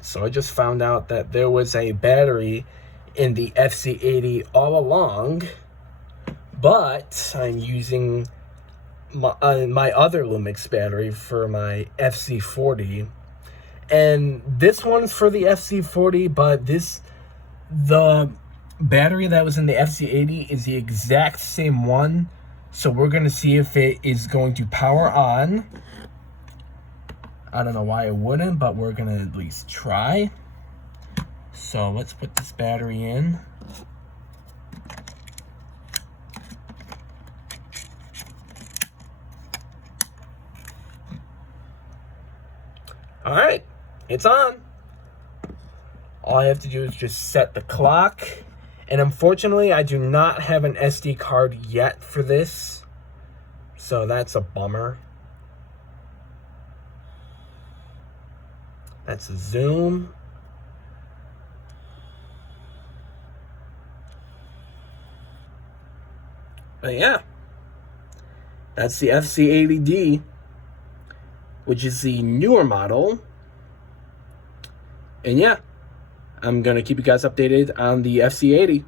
Alright, so I just found out that there was a battery in the FZ80 all along, but I'm using my other Lumix battery for my FZ40, and this one's for the FZ40, but the battery that was in the FZ80 is the exact same one, so we're going to see if it is going to power on. I don't know why it wouldn't, but we're going to at least try. So let's put this battery in. Alright, it's on. All I have to do is just set the clock. And unfortunately, I do not have an SD card yet for this, so that's a bummer. That's a zoom. But yeah, that's the FZ80D, which is the newer model. And yeah, I'm going to keep you guys updated on the FZ80.